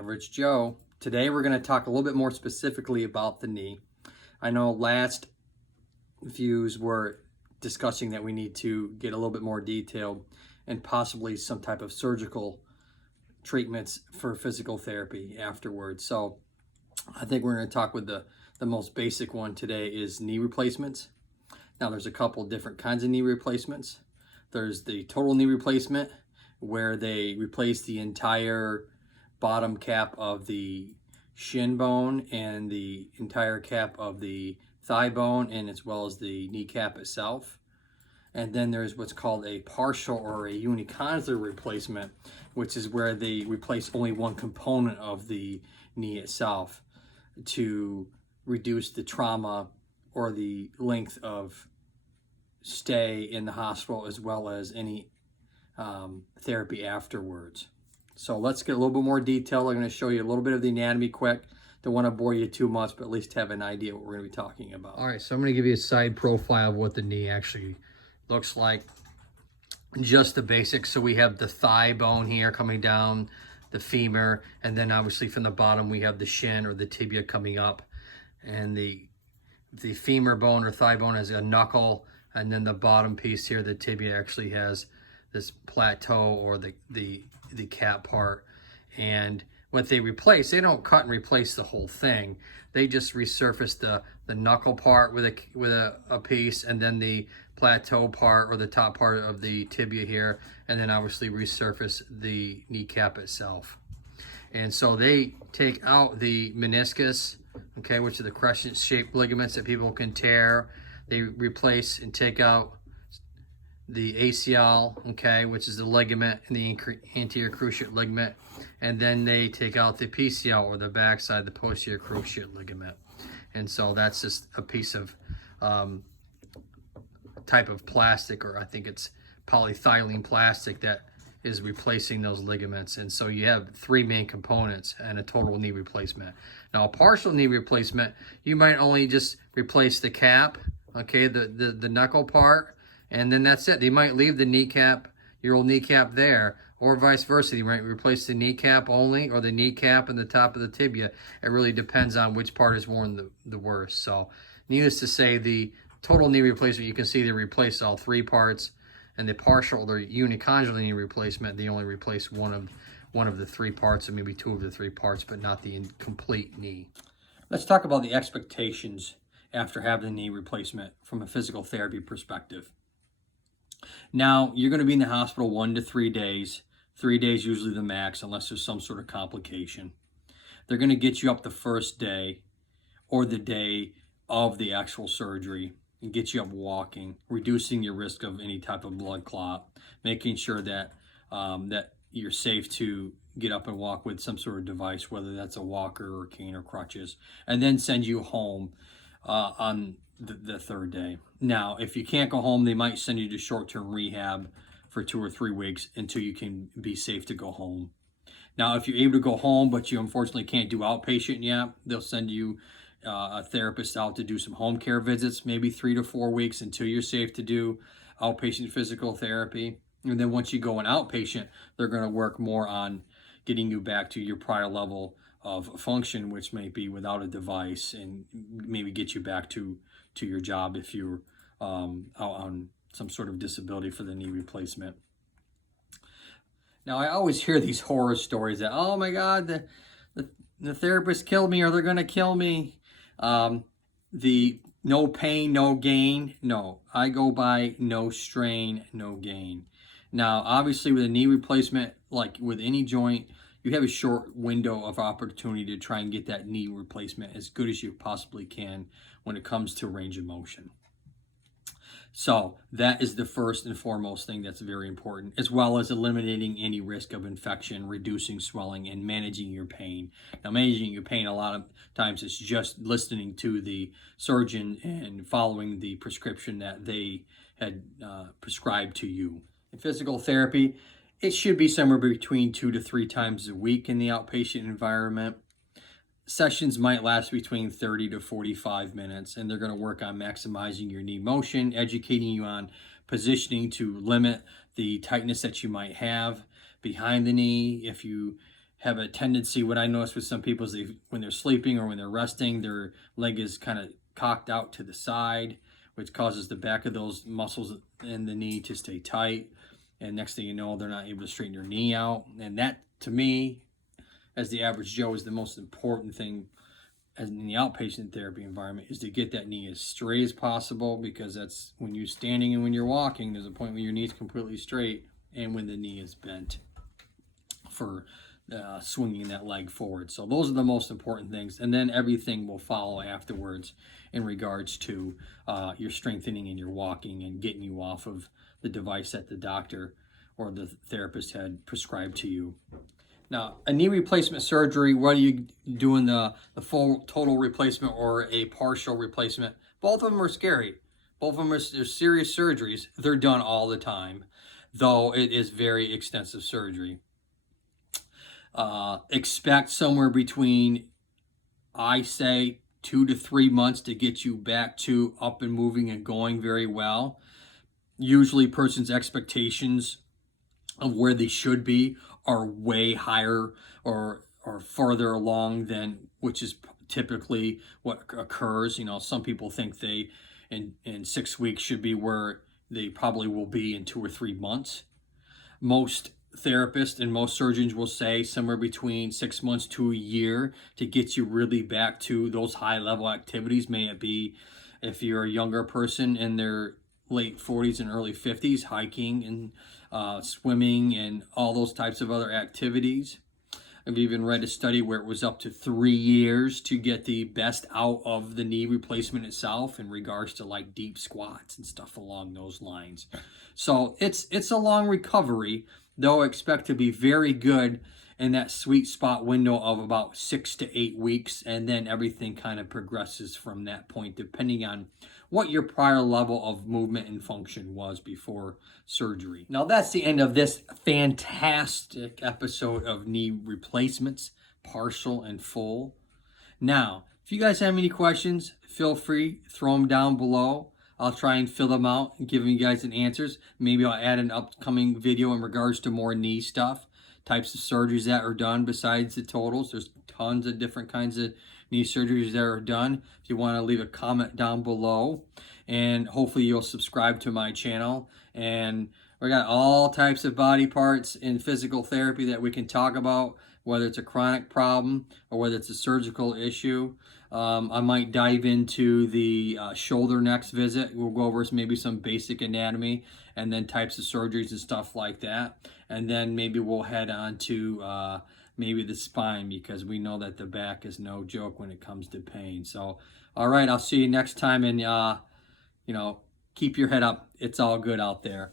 Average Joe. Today we're going to talk a little bit more specifically about the knee. I know last views were discussing that we need to get a little bit more detailed and possibly some type of surgical treatments for physical therapy afterwards. So I think we're going to talk with the most basic one today is knee replacements. Now there's a couple different kinds of knee replacements. There's the total knee replacement where they replace the entire bottom cap of the shin bone and the entire cap of the thigh bone, and as well as the kneecap itself. And then there's what's called a partial or a unicondylar replacement, which is where they replace only one component of the knee itself to reduce the trauma or the length of stay in the hospital, as well as any therapy afterwards. So let's get a little bit more detail. I'm going to show you a little bit of the anatomy quick. Don't want to bore you too much, but at least have an idea what we're going to be talking about. All right, so I'm going to give you a side profile of what the knee actually looks like. Just the basics. So we have the thigh bone here coming down, the femur, and then obviously from the bottom we have the shin or the tibia coming up. And the femur bone or thigh bone has a knuckle, and then the bottom piece here, the tibia, actually has this plateau or the cap part. And what they replace, they don't cut and replace the whole thing. They just resurface the knuckle part with a piece, and then the plateau part or the top part of the tibia here, and then obviously resurface the kneecap itself. And so they take out the meniscus, okay, which are the crescent-shaped ligaments that people can tear. They replace and take out the ACL, okay, which is the ligament and the anterior cruciate ligament, and then they take out the PCL or the backside, the posterior cruciate ligament. And so that's just a piece of type of plastic, or I think it's polyethylene plastic, that is replacing those ligaments. And so you have three main components and a total knee replacement. Now a partial knee replacement, you might only just replace the cap, okay, the knuckle part, and then that's it. They might leave the kneecap, your old kneecap there, or vice versa. You might replace the kneecap only, or the kneecap and the top of the tibia. It really depends on which part is worn the worst. So needless to say, the total knee replacement, you can see they replace all three parts, and the partial, the unicondylar knee replacement, they only replace one of the three parts, or maybe two of the three parts, but not the complete knee. Let's talk about the expectations after having the knee replacement from a physical therapy perspective. Now, you're going to be in the hospital 1 to 3 days. 3 days usually the max, unless there's some sort of complication. They're going to get you up the first day or the day of the actual surgery and get you up walking, reducing your risk of any type of blood clot, making sure that that you're safe to get up and walk with some sort of device, whether that's a walker or cane or crutches, and then send you home on the third day. Now, if you can't go home, they might send you to short-term rehab for 2 or 3 weeks until you can be safe to go home. Now, if you're able to go home, but you unfortunately can't do outpatient yet, they'll send you a therapist out to do some home care visits, maybe 3 to 4 weeks until you're safe to do outpatient physical therapy. And then once you go in outpatient, they're going to work more on getting you back to your prior level of function, which may be without a device, and maybe get you back to your job if you're out on some sort of disability for the knee replacement. Now, I always hear these horror stories that, oh my God, the therapist killed me, or they're going to kill me. The no pain, no gain. No, I go by no strain, no gain. Now, obviously with a knee replacement, like with any joint, you have a short window of opportunity to try and get that knee replacement as good as you possibly can when it comes to range of motion. So that is the first and foremost thing that's very important, as well as eliminating any risk of infection, reducing swelling, and managing your pain. Now, managing your pain, a lot of times it's just listening to the surgeon and following the prescription that they had prescribed to you. In physical therapy, it should be somewhere between 2 to 3 times a week in the outpatient environment. Sessions might last between 30 to 45 minutes, and they're going to work on maximizing your knee motion, educating you on positioning to limit the tightness that you might have behind the knee. If you have a tendency, what I notice with some people is when they're sleeping or when they're resting, their leg is kind of cocked out to the side, which causes the back of those muscles in the knee to stay tight. And next thing you know, they're not able to straighten your knee out. And that, to me, as the average Joe, is the most important thing as in the outpatient therapy environment, is to get that knee as straight as possible, because that's when you're standing and when you're walking, there's a point when your knee is completely straight and when the knee is bent for swinging that leg forward. So those are the most important things, and then everything will follow afterwards in regards to your strengthening and your walking and getting you off of the device that the doctor or the therapist had prescribed to you. Now, a knee replacement surgery, whether you're doing the full total replacement or a partial replacement, both of them are scary. Both of them are serious surgeries. They're done all the time, though it is very extensive surgery. Expect somewhere between, I say, 2 to 3 months to get you back to up and moving and going very well. Usually, person's expectations of where they should be are way higher or further along than, which is typically what occurs. You know, some people think they in 6 weeks should be where they probably will be in 2 or 3 months. Most therapists and most surgeons will say somewhere between 6 months to a year to get you really back to those high level activities. May it be, if you're a younger person in their late 40s and early 50s, hiking and swimming and all those types of other activities. I've even read a study where it was up to 3 years to get the best out of the knee replacement itself in regards to like deep squats and stuff along those lines. So it's a long recovery, though. Expect to be very good in that sweet spot window of about 6 to 8 weeks, and then everything kind of progresses from that point, depending on what your prior level of movement and function was before surgery. Now, that's the end of this fantastic episode of knee replacements, partial and full. Now, if you guys have any questions, feel free, throw them down below. I'll try and fill them out and give you guys an answers. Maybe I'll add an upcoming video in regards to more knee stuff, types of surgeries that are done besides the totals. There's tons of different kinds of knee surgeries that are done. If you want to leave a comment down below, and hopefully you'll subscribe to my channel. And we got all types of body parts in physical therapy that we can talk about, whether it's a chronic problem or whether it's a surgical issue. I might dive into the shoulder next visit. We'll go over maybe some basic anatomy and then types of surgeries and stuff like that. And then maybe we'll head on to maybe the spine, because we know that the back is no joke when it comes to pain. So, all right, I'll see you next time, and you know, keep your head up. It's all good out there.